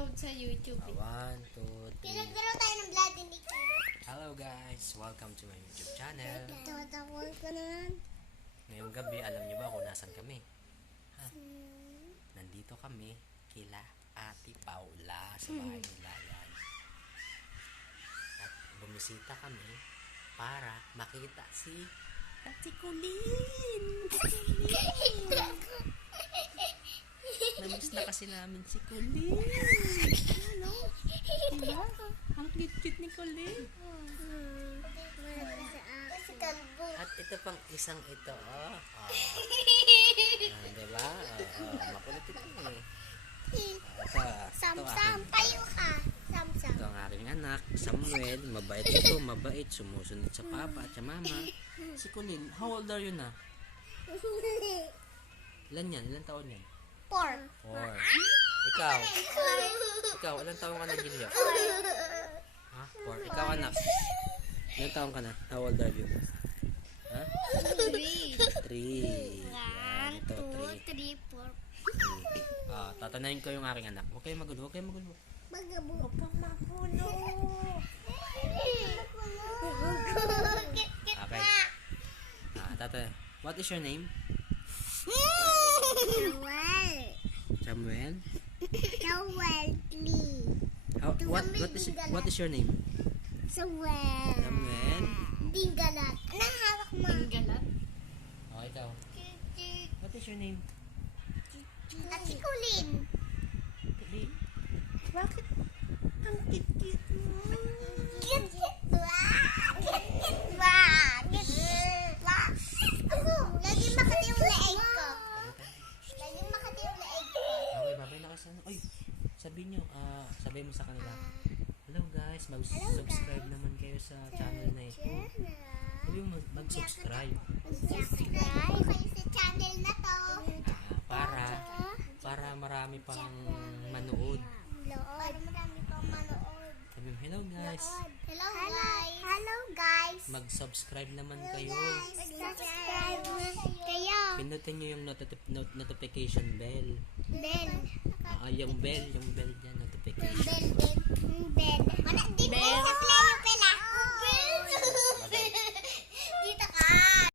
upload sa YouTube. One, two, three. Pinagdaraw tayo ng blood ni Nicky. Hello guys! Welcome to my YouTube channel. Tatawag ko naman. Ngayong gabi, alam niyo ba kung nasan kami? Ha? Nandito kami kila Ate Paula sa bahay nila. Yan. At bumisita kami para makita si Ate Colleen. Namiss na kasi namin si Colleen. Ano? Diba? Ang cute-cute ni Colleen. At ito pang isang ito, oh. Diba? Makulit ito eh. Samsam, payo ka. Samsam. Ito ang aking anak, Samuel. Mabait ito, mabait. Sumusunod sa papa at sa mama. Si Colleen, how old are you na? Ilan yan? Ilan taon yan? 4. 4. Ikaw? Ikaw, ilan taon ka na, Gilio? Ha? 4. Ikaw, anak? Ilan taon ka na? How old are you? Ha? 3. Yan, ito, 3. 3, 4. Tatanayin ko yung aking anak. Huwag kayong magulo, huwag kayong magulo. Magabuo pang mapuno. Okay. Tatay, what is your name? Samuel? What is your name? Samuel? Dinggalat. Anong hawak mo? Galat. Oh, ikaw. What is your name? At si Colleen. Bakit ang cute mo? Lagi makati yung leeg ko. Lagi makati yung leeg ko. Okay, babay na kasi. Ay, sabihin nyo, sabihin mo sa kanila. Hello guys, mag-subscribe naman kayo sa channel na ito. Sabihin mo, mag-subscribe. Subscribe kayo sa channel na to. Para marami pang manood. Para marami pang manood. Sabihin mo, hello guys. Hello guys. Hello guys. Mag-subscribe naman kayo. Subscribe kayo. Pinutin nyo yung notification bell. Bell. Yung bell dyan, notification. Bell.